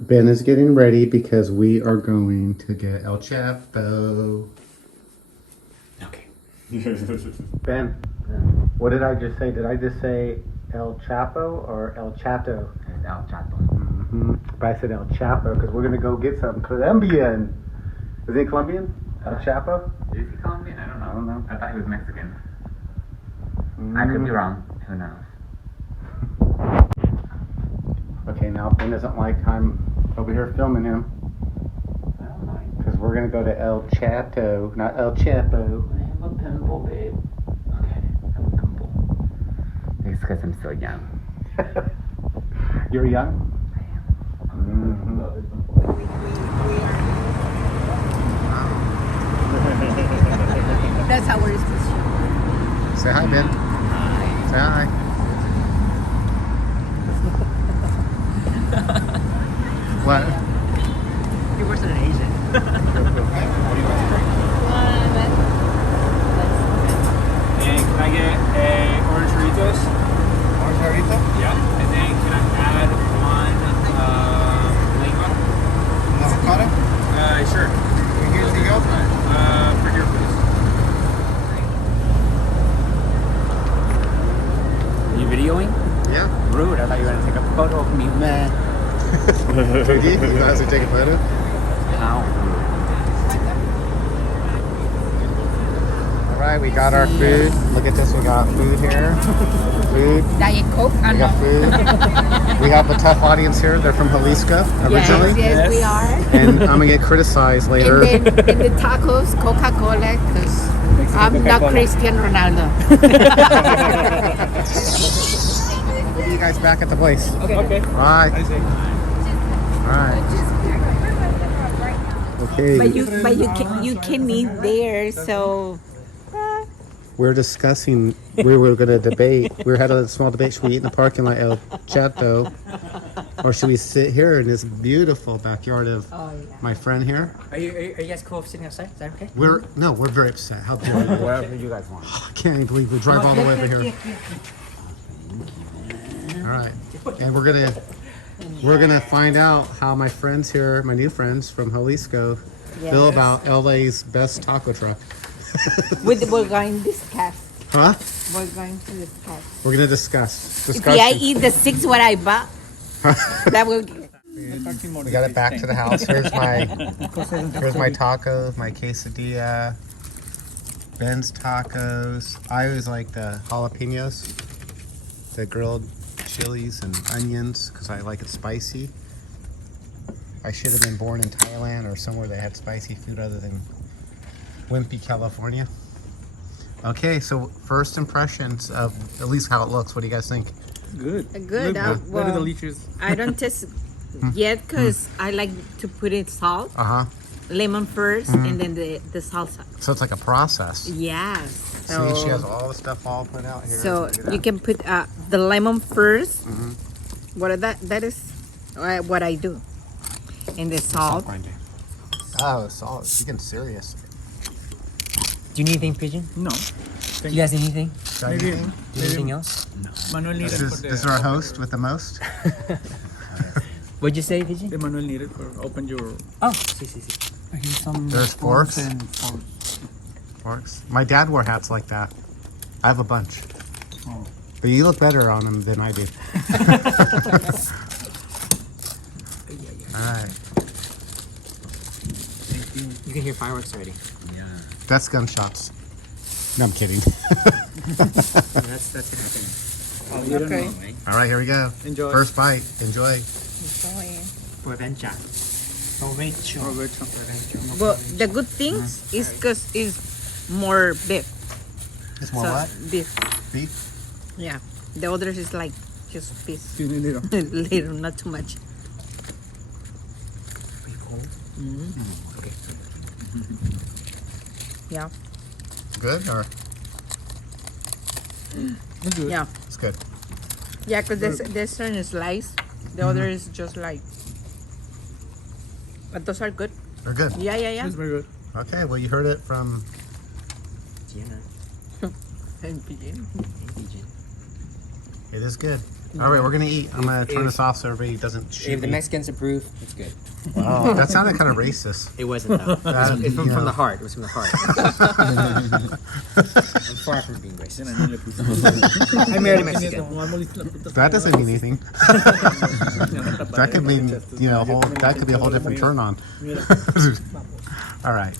Ben is getting ready because we are going to get El Chapo. Okay. Ben, what did I just say? Did I just say El Chapo or El Chato? El Chato. Mm-hmm. But I said El Chapo because we're going to go get some Colombian. Is it Colombian? El Chapo? Is he Colombian? I don't know. I don't know. I thought he was Mexican. I could be wrong. Who knows? Okay, now Ben doesn't like I'm over here filming him I don't mind. because we're going to go to El Chato, not El Chapo. I have a pimple, babe. Okay, I have a pimple. It's because I'm still young. You're young? I am. That's how we're supposed to. Say hi, Ben. Hi. Say hi. What? You're worse than an Asian. And can I get a orange Doritos? Orange Dorito? Yeah. And then can I add one lima? Avocado? Sure. Here's the go. For here, please. You videoing? Yeah. Rude. I thought you were gonna take a photo of me, man. Cookie, you know how to take a photo? How? All right, we got our food. Look at this, we got food here. Food. Diet Coke? We got food. We have a tough audience here. They're from Jalisco originally. Yes, we are. And I'm gonna get criticized later. And then in the tacos, Coca-Cola, because I'm not Cristiano Ronaldo. We'll see you guys back at the place. Okay. All right. I see. All right. Okay. But you can eat there, so We're discussing. We were going to debate. We had a small debate. Should we eat in the parking lot El Chato, or should we sit here in this beautiful backyard of my friend here? Are you guys cool sitting outside? Is that okay? We're very upset. How dare you? Whatever you guys want. I can't even believe we drive all the way over here. All right, and we're gonna find out how my friends here, my new friends from Jalisco, feel about LA's best taco truck. we're going to discuss. Huh? We're going to discuss. We're gonna discuss. If I eat the 6 what I bought, that will. We got it back to the house. Here's my tacos, my quesadilla, Ben's tacos. I always like the jalapenos, the grilled chilies and onions because I like it spicy. I should have been born in Thailand or somewhere that had spicy food other than Wimpy, California. Okay, so first impressions of at least how it looks. What do you guys think? Good. Good. Very Well, delicious. I don't taste yet because I like to put in salt, lemon first, and then the salsa. So it's like a process. Yes. See, she has all the stuff all put out here. So Look at that. you can put the lemon first. That is what I do. And the salt. Oh, salt. You're getting serious. Do you need anything, Pigeon? No. Do you guys need anything? Got Maybe- anything? Do you need anything else? Manuel needed This for is, the. this is our host with the most. What'd you say, Pigeon? The Manuel needed for open your. Oh, see. Here's some There's forks. and forks. Forks. My dad wore hats like that. I have a bunch. Oh. But you look better on them than I do. All right. You can hear fireworks already. That's gunshots. No, I'm kidding. That's gonna happen. Okay. All right, here we go. Enjoy. First bite. Enjoy. Provencha. Provencha. But the good things is because it's more beef. It's more what? Beef. Beef? Yeah. The others is like just piece. Little. Little, not too much. Pretty cold. Okay. Yeah. Good or? It's good. Yeah. It's good. Yeah, because this one is slice. The other is just like. But those are good. They're good. Yeah. It's very good. Okay, well, you heard it from Gianna And pigeon. and Pigeon. It is good. All right, we're gonna eat. I'm gonna turn If- this off so everybody doesn't shoot If the me. Mexicans approve, it's good. Wow, that sounded kind of racist. It wasn't though. That, It's you from know. the heart. It was from the heart. I'm far from being racist. I married a Mexican. That doesn't mean anything. That could mean, you know, that could be a whole different turn on. All right.